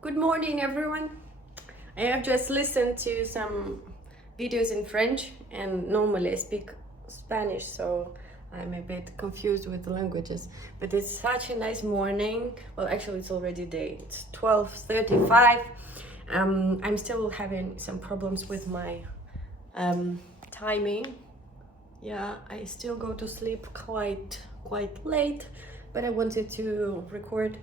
Good morning, everyone. I have just listened to some videos in French, and normally I speak Spanish, so I'm a bit confused with the languages. But it's such a nice morning. Well, actually, it's already day. It's 12:35. I'm still having some problems with my timing. Yeah, I still go to sleep quite late, but I wanted to record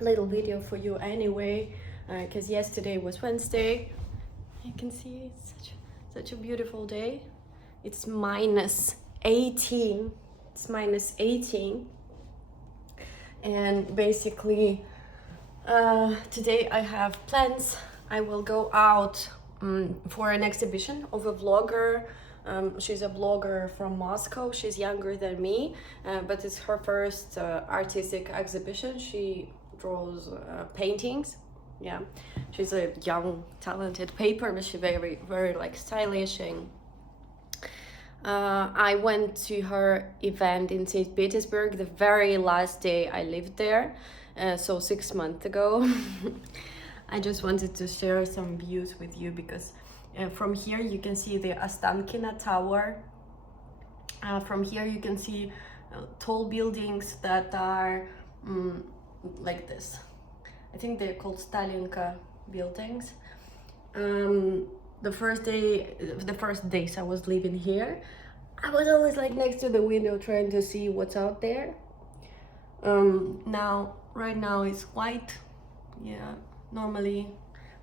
little video for you anyway, because yesterday was Wednesday. You can see it's such a beautiful day. It's minus 18. It's minus 18, and basically today I have plans. I will go out for an exhibition of a vlogger. She's a blogger from Moscow. She's younger than me, but it's her first artistic exhibition. She draws paintings. Yeah, she's a young, talented paper, but she's very like stylish. And I went to her event in St. Petersburg the very last day I lived there, so 6 months ago. I just wanted to share some views with you because from here you can see the Ostankino Tower. From here you can see tall buildings that are like this. I think they're called Stalinka buildings. The first days I was living here, I was always like next to the window trying to see what's out there. Right now it's white. Yeah, normally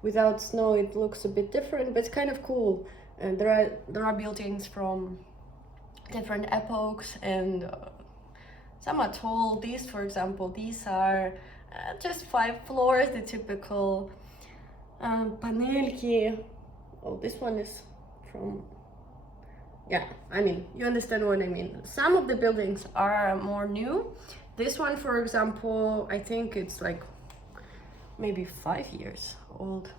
without snow it looks a bit different, but it's kind of cool. And there are buildings from different epochs, and some are tall. These, for example, these are just 5 floors, the typical panelki. Oh, this one is from, yeah, I mean, you understand what I mean. Some of the buildings are more new. This one, for example, I think it's like maybe 5 years old.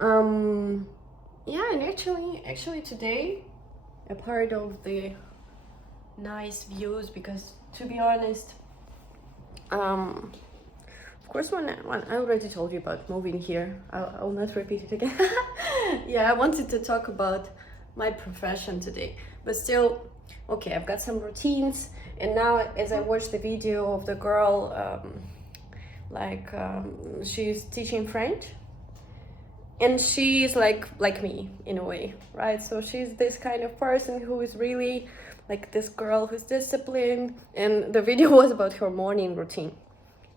Yeah, and actually today, a part of the nice views, because to be honest, of course, when I already told you about moving here, I'll not repeat it again. Yeah, I wanted to talk about my profession today, but still, okay, I've got some routines, and now as I watch the video of the girl, she's teaching French, and she's like me in a way, right? So she's this kind of person who is really like this girl who's disciplined, and the video was about her morning routine.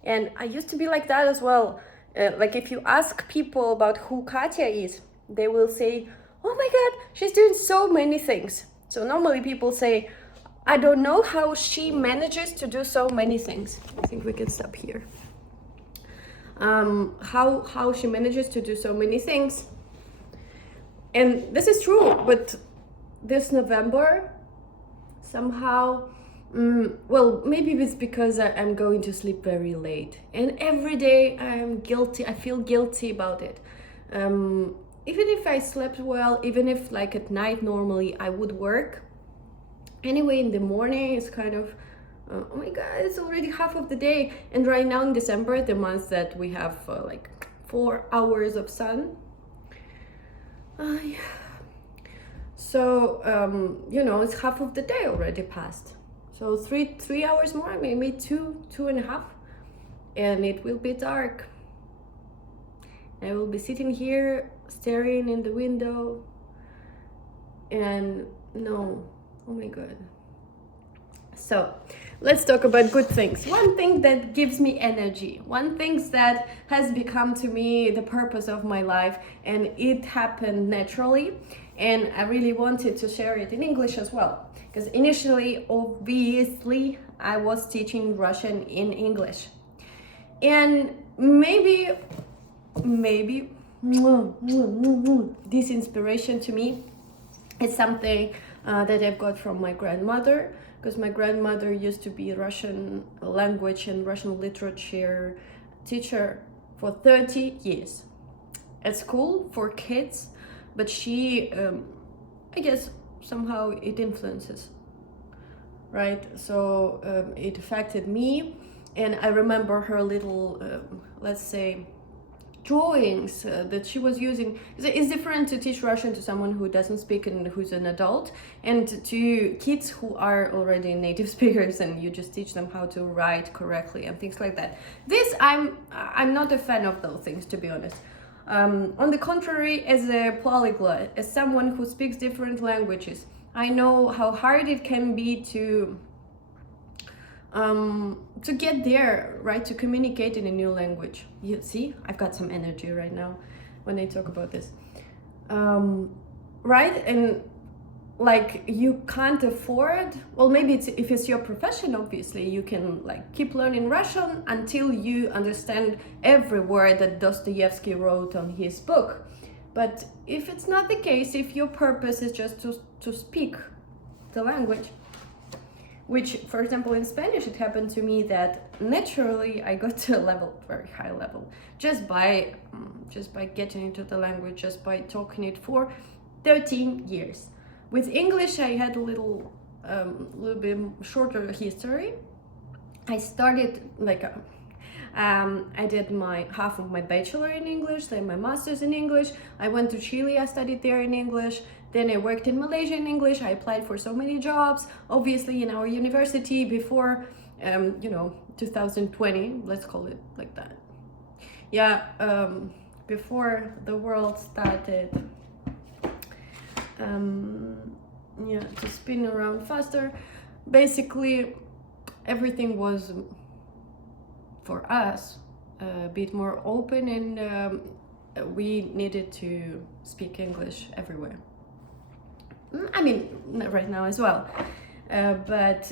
And I used to be like that as well. Like if you ask people about who Katya is, they will say, oh my god, she's doing so many things. So normally people say, I don't know how she manages to do so many things. I think we can stop here. How she manages to do so many things. And this is true, but this November, somehow, well, maybe it's because I'm going to sleep very late, and every day I feel guilty about it. Even if I slept well, even if like at night normally I would work, anyway in the morning it's kind of oh my god, it's already half of the day. And right now in December, the month that we have like 4 hours of sun, yeah. So you know, it's half of the day already passed. So three hours more, maybe two and a half, and it will be dark. I will be sitting here staring in the window, and no, oh my god. So let's talk about good things. One thing that gives me energy, one thing that has become to me the purpose of my life, and it happened naturally, and I really wanted to share it in English as well, because initially, obviously, I was teaching Russian in English, and maybe this inspiration to me is something that I've got from my grandmother, because my grandmother used to be Russian language and Russian literature teacher for 30 years at school for kids, but she, I guess somehow it influences, right? So it affected me, And I remember her little, let's say, drawings that she was using. It's different to teach Russian to someone who doesn't speak and who's an adult, and to kids who are already native speakers, and you just teach them how to write correctly and things like that. This, I'm not a fan of those things, to be honest. On the contrary, as a polyglot, as someone who speaks different languages, I know how hard it can be to get there, right, to communicate in a new language. You see, I've got some energy right now when I talk about this, right? And like, you can't afford, well, maybe if it's your profession, obviously you can like keep learning Russian until you understand every word that Dostoevsky wrote on his book. But if it's not the case, if your purpose is just to speak the language, which, for example, in Spanish, it happened to me that naturally I got to a level, very high level, just by getting into the language, just by talking it for 13 years. With English, I had a little bit shorter history. I started like I did my half of my bachelor in English, then my master's in English. I went to Chile, I studied there in English. Then I worked in Malaysia in English. I applied for so many jobs, obviously in our university before, 2020, let's call it like that. Yeah, before the world started, to spin around faster. Basically, everything was, for us, a bit more open, and we needed to speak English everywhere. I mean, right now as well, but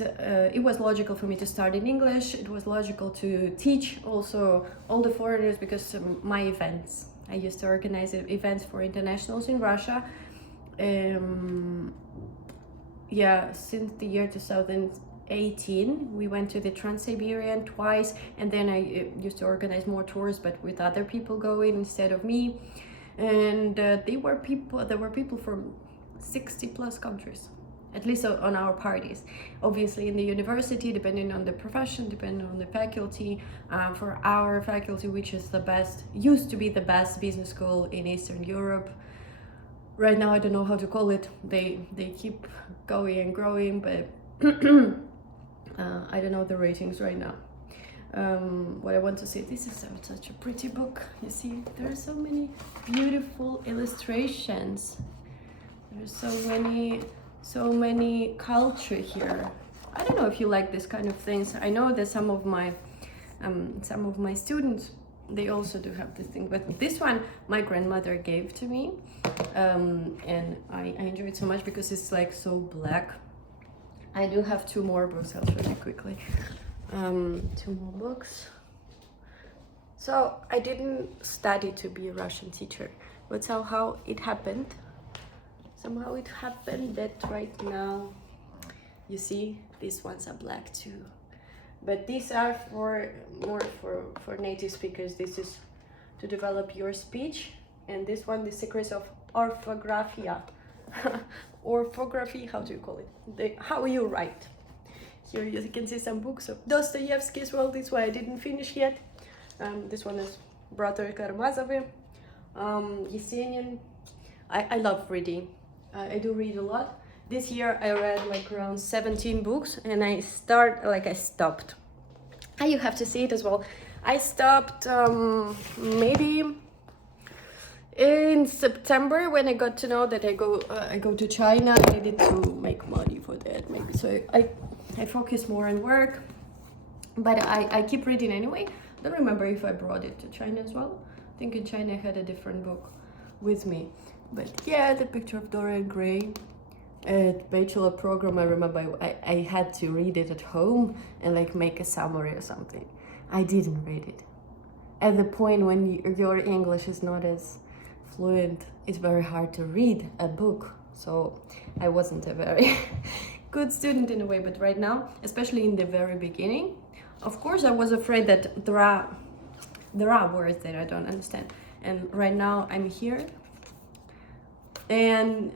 it was logical for me to start in English. It was logical to teach also all the foreigners, because my events, I used to organize events for internationals in Russia. Since the year 2018, we went to the Trans-Siberian twice, and then I used to organize more tours, but with other people going instead of me. And there were people from 60 plus countries, at least on our parties. Obviously in the university, depending on the profession, depending on the faculty, for our faculty, which is used to be the best business school in Eastern Europe. Right now, I don't know how to call it. They keep going and growing, but I don't know the ratings right now. What I want to say, this is such a pretty book. You see, there are so many beautiful illustrations. There's so many culture here. I don't know if you like this kind of things. I know that some of my students, they also do have this thing, but this one my grandmother gave to me, and I enjoy it so much because it's like so black. I do have two more books. I'll show you quickly. Two more books. So I didn't study to be a Russian teacher, but somehow it happened that right now, you see, these ones are black too, but these are more for native speakers. This is to develop your speech, and this one, the secrets of orthographia. Orthography, how do you call it? How you write. Here you can see some books of Dostoevsky as well. This one I didn't finish yet. This one is Brother Karamazovы, Yesenin. I love reading. I do read a lot. This year I read like around 17 books, and I stopped. You have to see it as well. I stopped maybe in September, when I got to know that I go to China. I needed to make money for that, maybe. So I focus more on work, but I keep reading anyway. I don't remember if I brought it to China as well. I think in China I had a different book with me. But yeah, the picture of Dorian Gray at bachelor program, I remember I had to read it at home and like make a summary or something. I didn't read it. At the point when your English is not as fluent, it's very hard to read a book. So I wasn't a very good student in a way, but right now, especially in the very beginning, of course I was afraid that there are words that I don't understand. And right now I'm here, and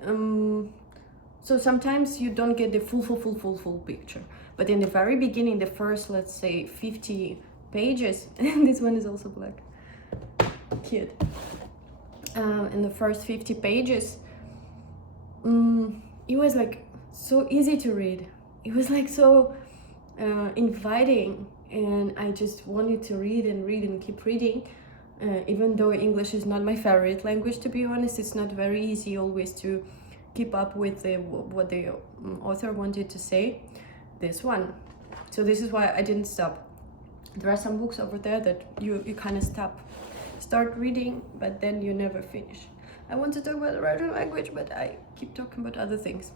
so sometimes you don't get the full picture. But in the very beginning, the first, let's say 50 pages, and this one is also black, cute. In the first 50 pages, it was like so easy to read. It was like so inviting, and I just wanted to read and keep reading. Even though English is not my favorite language, to be honest, it's not very easy always to keep up with what the author wanted to say. This one. So this is why I didn't stop. There are some books over there that you kind of start reading, but then you never finish. I want to talk about the Russian language, but I keep talking about other things.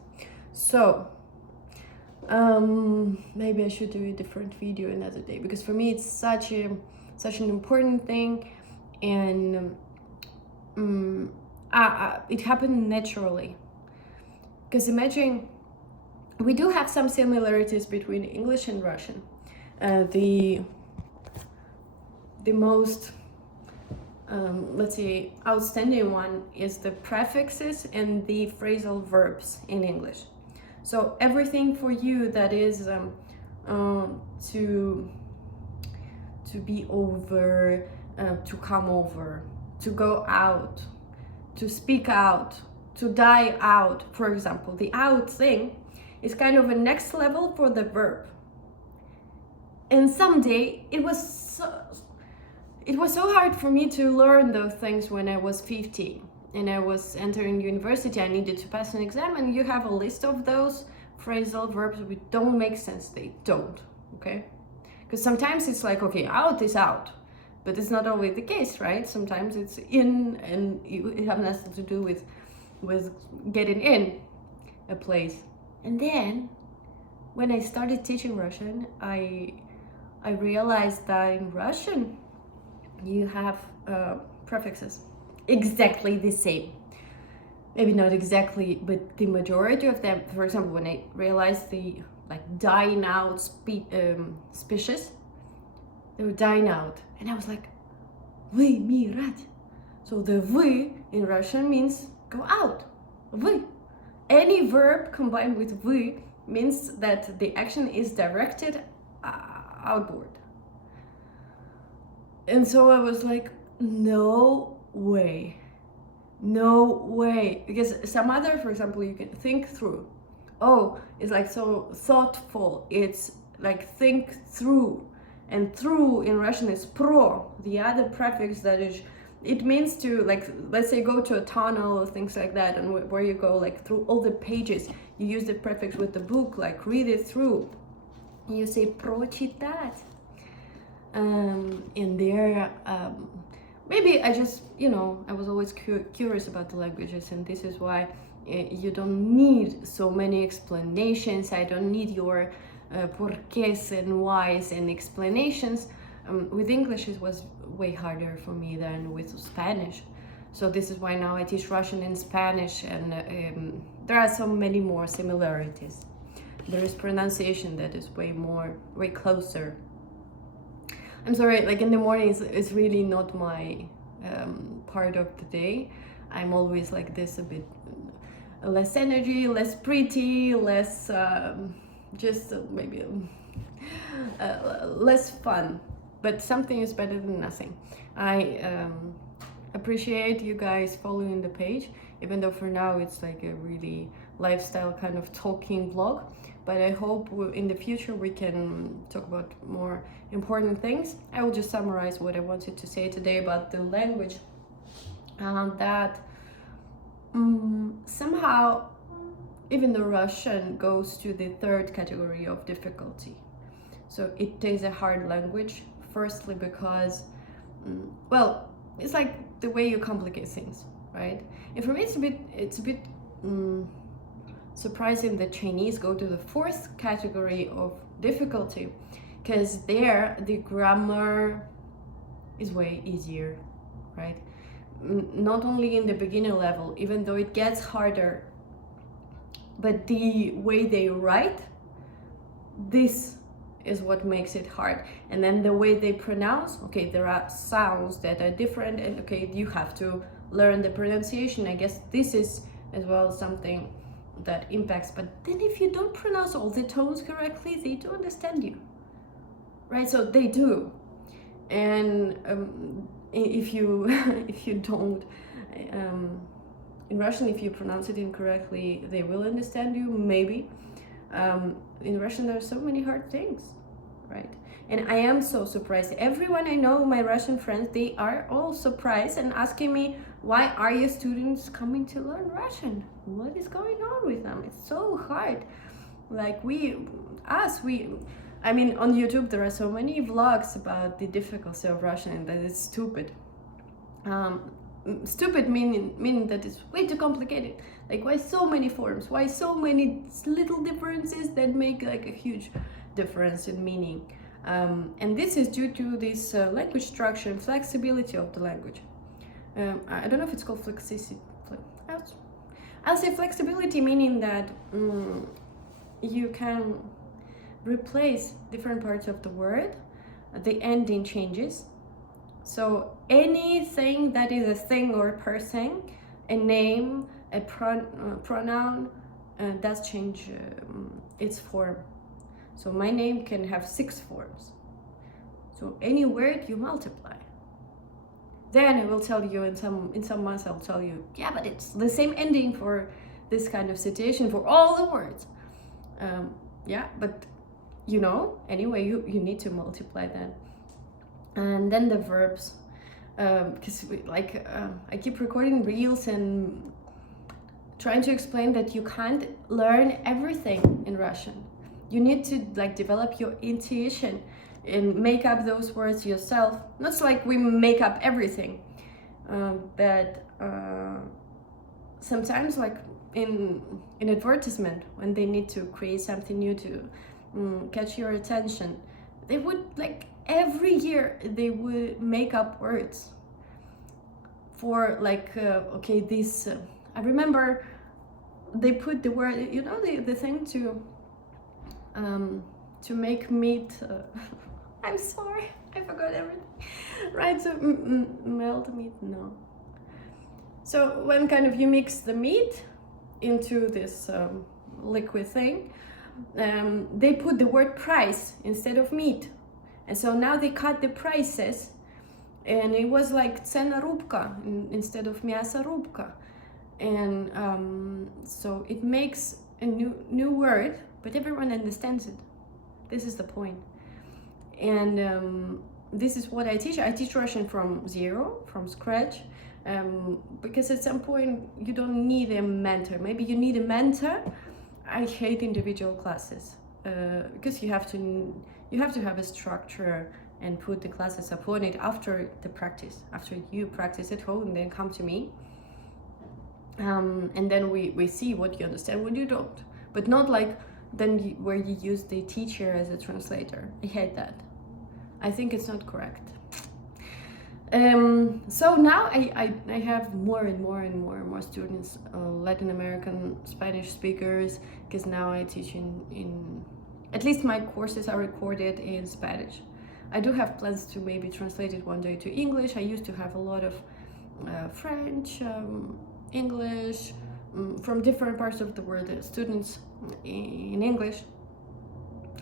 So maybe I should do a different video another day, because for me it's such an important thing, and it happened naturally. Because imagine, we do have some similarities between English and Russian. The most let's say outstanding one is the prefixes and the phrasal verbs in English. So everything for you that is to be over, to come over, to go out, to speak out, to die out, for example. The out thing is kind of a next level for the verb. And someday it was so hard for me to learn those things when I was 15 and I was entering university. I needed to pass an exam, and you have a list of those phrasal verbs which don't make sense. They don't, okay? Because sometimes it's like, okay, out is out, but it's not always the case, right? Sometimes it's in, and it has nothing to do with getting in a place. And then when I started teaching Russian, I realized that in Russian you have prefixes exactly the same. Maybe not exactly, but the majority of them. For example, when I realized the dying out species, they were dying out, and I was like, вымирать. So the вы in Russian means go out. Вы. Any verb combined with вы means that the action is directed outward. And so I was like, no way. Because some other, for example, you can think through. Oh, it's like so thoughtful. It's like think through. And through in Russian is pro, the other prefix that is, it means to, like, let's say go to a tunnel or things like that, and where you go like through all the pages, you use the prefix with the book, like read it through. You say прочитать. And there, maybe I just, I was always curious about the languages, and this is why you don't need so many explanations. I don't need your porqués and whys and explanations. With English it was way harder for me than with Spanish. So this is why now I teach Russian and Spanish, and there are so many more similarities. There is pronunciation that is way closer. I'm sorry, like in the morning it's really not my part of the day. I'm always like this, a bit less energy, less pretty, less just maybe less fun. But something is better than nothing. I appreciate you guys following the page, even though for now it's like a really lifestyle kind of talking vlog. But I hope in the future we can talk about more important things. I will just summarize what I wanted to say today about the language, that somehow even the Russian goes to the third category of difficulty. So it is a hard language, firstly because, well, it's like the way you complicate things, right? And for me it's a bit surprising that Chinese go to the fourth category of difficulty, because there the grammar is way easier, right? Not only in the beginner level, even though it gets harder, but the way they write, this is what makes it hard. And then the way they pronounce, okay, there are sounds that are different, and okay, you have to learn the pronunciation. I guess this is as well something that impacts. But then if you don't pronounce all the tones correctly, they don't understand you, right? So they do. And if you if you don't in Russian, if you pronounce it incorrectly, they will understand you, maybe. In Russian, there are so many hard things, right? And I am so surprised. Everyone I know, my Russian friends, they are all surprised and asking me, why are your students coming to learn Russian? What is going on with them? It's so hard. Like I mean, on YouTube, there are so many vlogs about the difficulty of Russian that it's stupid. Stupid meaning that it's way too complicated. Like, why so many forms? Why so many little differences that make like a huge difference in meaning? And this is due to this language structure and flexibility of the language. I don't know if it's called flexicity. I'll say flexibility, meaning that you can replace different parts of the word. The ending changes. So anything that is a thing or a person, a name, a pronoun, does change its form. So my name can have 6 forms. So any word you multiply. Then I will tell you in some months I'll tell you, yeah, but it's the same ending for this kind of situation for all the words. Yeah, but you know, anyway, you need to multiply that. And then the verbs, because I keep recording reels and trying to explain that you can't learn everything in Russian. You need to like develop your intuition and make up those words yourself. Not like we make up everything, but sometimes like in advertisement, when they need to create something new to catch your attention, they would like every year they would make up words for like okay, this I remember they put the word, you know, the thing to make meat I'm sorry, I forgot everything. Right, so melt meat, no. So when kind of you mix the meat into this liquid thing, they put the word price instead of meat. And so now they cut the prices, and it was like cena rubka instead of miasa rubka. And so it makes a new word, but everyone understands it. This is the point. And this is what I teach. I teach Russian from zero, from scratch, because at some point you don't need a mentor. Maybe you need a mentor. I hate individual classes because you have to have a structure and put the classes upon it after the practice. After you practice at home, then come to me, and then we see what you understand, what you don't. But not like then where you use the teacher as a translator. I hate that. I think it's not correct. So now I have more and more students, Latin American Spanish speakers, because now I teach in at least my courses are recorded in Spanish. I do have plans to maybe translate it one day to English. I used to have a lot of French, English, from different parts of the world, students in English.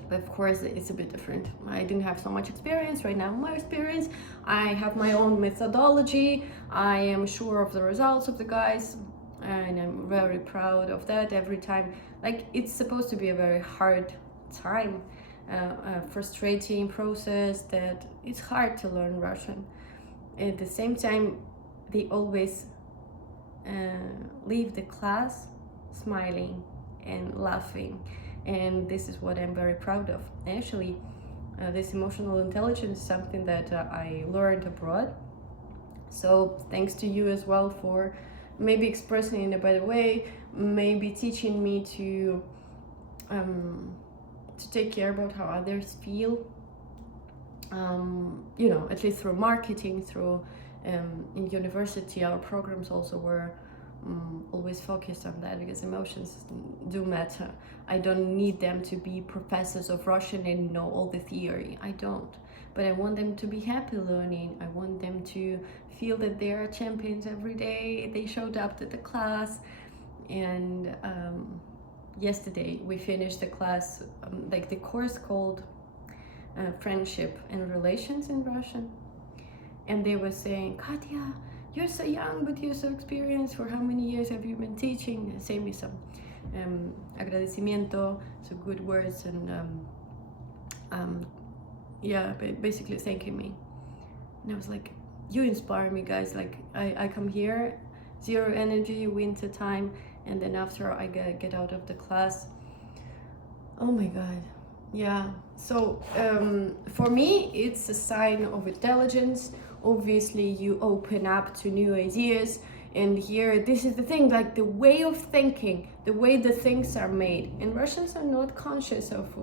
But of course, it's a bit different. I didn't have so much experience. Right now, my experience, I have my own methodology. I am sure of the results of the guys, and I'm very proud of that every time. Like, it's supposed to be a very hard time, a frustrating process, that it's hard to learn Russian. At the same time, they always leave the class smiling and laughing. And this is what I'm very proud of. Actually, this emotional intelligence is something that I learned abroad. So thanks to you as well for maybe expressing it in a better way, maybe teaching me to take care about how others feel. You know, at least through marketing, through in university, our programs also were always focused on that, because emotions do matter. I don't need them to be professors of Russian and know all the theory. I don't. But I want them to be happy learning. I want them to feel that they are champions every day. They showed up to the class. And yesterday we finished the class, like the course called Friendship and Relations in Russian. And they were saying, Katya, you're so young, but you're so experienced. For how many years have you been teaching? And say me some agradecimiento, so good words, and yeah, basically thanking me. And I was like, you inspire me, guys. Like I come here, zero energy, winter time, and then after I get out of the class, oh my God. Yeah, so for me, it's a sign of intelligence. Obviously, you open up to new ideas. And here, this is the thing, like the way of thinking, the way the things are made. And Russians are not conscious of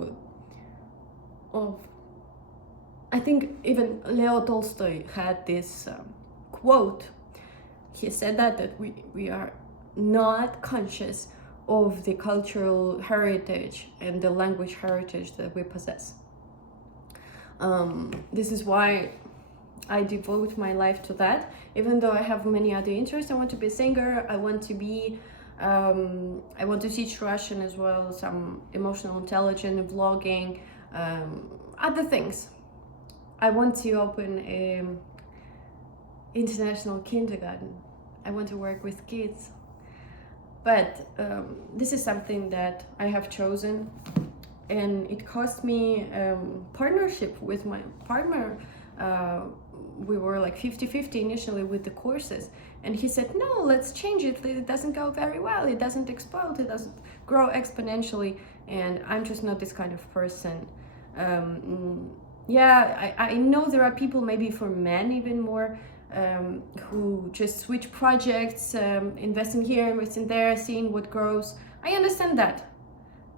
I think even Leo Tolstoy had this quote. He said that we are not conscious of the cultural heritage and the language heritage that we possess. This is why I devote my life to that. Even though I have many other interests, I want to be a singer, I want to teach Russian as well, some emotional intelligence, vlogging, other things. I want to open an international kindergarten. I want to work with kids. But this is something that I have chosen, and it cost me partnership with my partner. We were like 50-50 initially with the courses, and he said, no, let's change it. It doesn't go very well, it doesn't explode, it doesn't grow exponentially, and I'm just not this kind of person. Yeah, I know there are people, maybe for men even more, who just switch projects, investing here, investing there, seeing what grows. I understand that,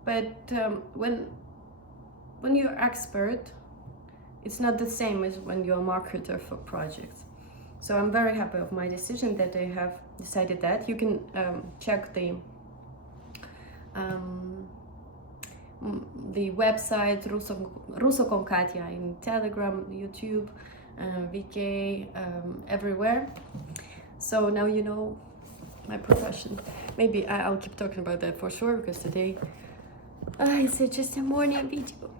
but when you're expert, it's not the same as when you're a marketer for projects. So I'm very happy of my decision that I have decided that. You can check the website Russo con Katya in Telegram, YouTube, VK, everywhere. So now you know my profession. Maybe I'll keep talking about that for sure, because today it's just a morning video.